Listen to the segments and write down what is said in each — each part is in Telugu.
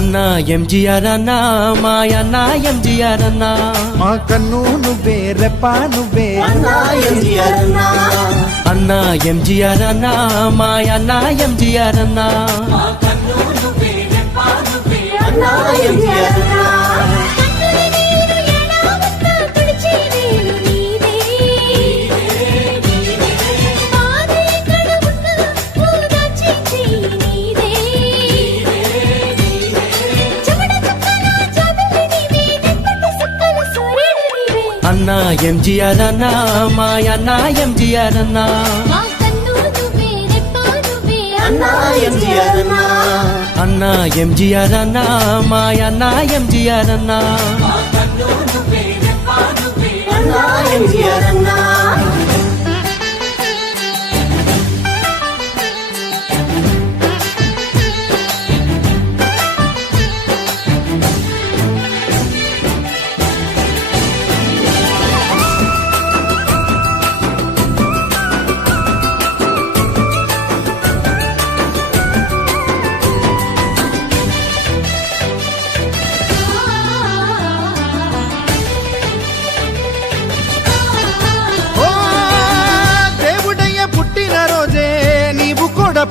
అన్నా ఎంజీఆర్ అన్నా మా అన్నా ఎంజీఆర్ అన్నా మా కన్ను నువ్వే రెప్ప నువ్వే అన్నా ఎంజీఆర్ అన్నా అన్నా ఎంజీఆర్ అన్నా మా అన్నా ఎంజీఆర్ అన్నా అన్నా ఎంజీఆర్ అన్నా అన్నా ఎంజీఆర్ అన్నా మా అన్నా ఎంజీఆర్ అన్నా అన్నా ఎంజీఆర్ అన్నా అన్నా ఎంజీఆర్ అన్నా మా అన్నా ఎంజీఆర్ అన్నా అన్నా ఎంజీఆర్ అన్నా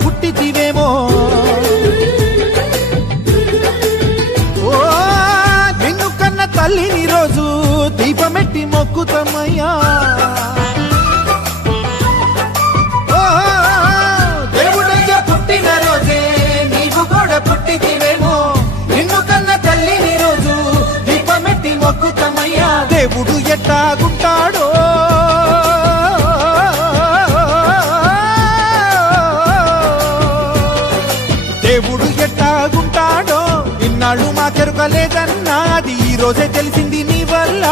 పుట్టితివేమో ఓ నిన్ను కన్న తల్లిని రోజు దీపమెట్టి మొక్కుతమ్మయ్యా దేవుడయ్య పుట్టిన రోజే నీవు కూడా పుట్టితివేమో నిన్ను కన్న తల్లిని రోజు దీపమెట్టి మొక్కుతమ్మయ్యా దేవుడు ఎట్టాగుంటాడో దేవుడు ఎట్టాగుంటాడో ఇన్నాళ్ళు మాకెరుకలేదన్నా అది ఈ రోజే తెలిసింది నీ వల్ల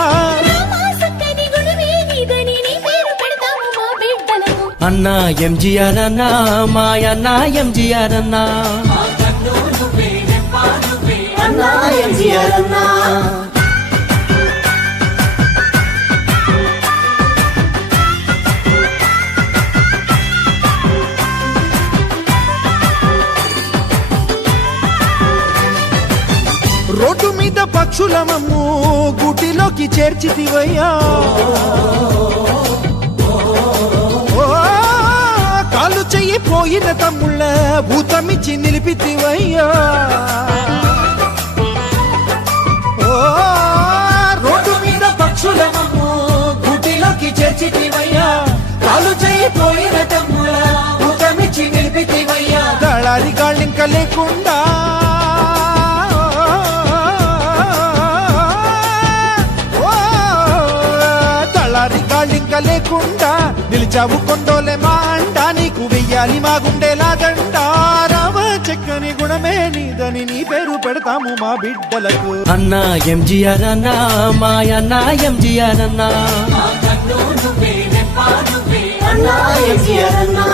అన్నా ఎంజీఆర్ అన్నా మా అన్నా ఎంజీఆర్ అన్నా అన్నా ఎంజీఆర్ అన్నా రోడ్డు మీద పక్షుల మమ్ము గుటిలోకి చేర్చితివయ్యా కాలు చెయ్యి పోయిన తమ్ముళ్ళ భూతమిచ్చి నిలిపితివయ్యా రోడ్డు మీద పక్షుల మమ్ము గుటిలోకి చేర్చితివయ్యా కాలు చెయ్యి పోయిన తమ్ముళ్ళ భూతమిచ్చి నిలిపితివయ్యా దళారి గాళ్ళింక లేకుండా లేకుండా నిలిచావు కొండోలే మా అంట నీకు వెయ్యాలి మా గుండెలా దండ రామ చెక్కని గుణమే నీదని నీ పేరు పెడతాము మా బిడ్డలకు అన్నా ఎంజీఆర్ అన్నా మా అన్నా ఎంజీఆర్ అన్నా అన్నా ఎంజీఆర్ అన్నా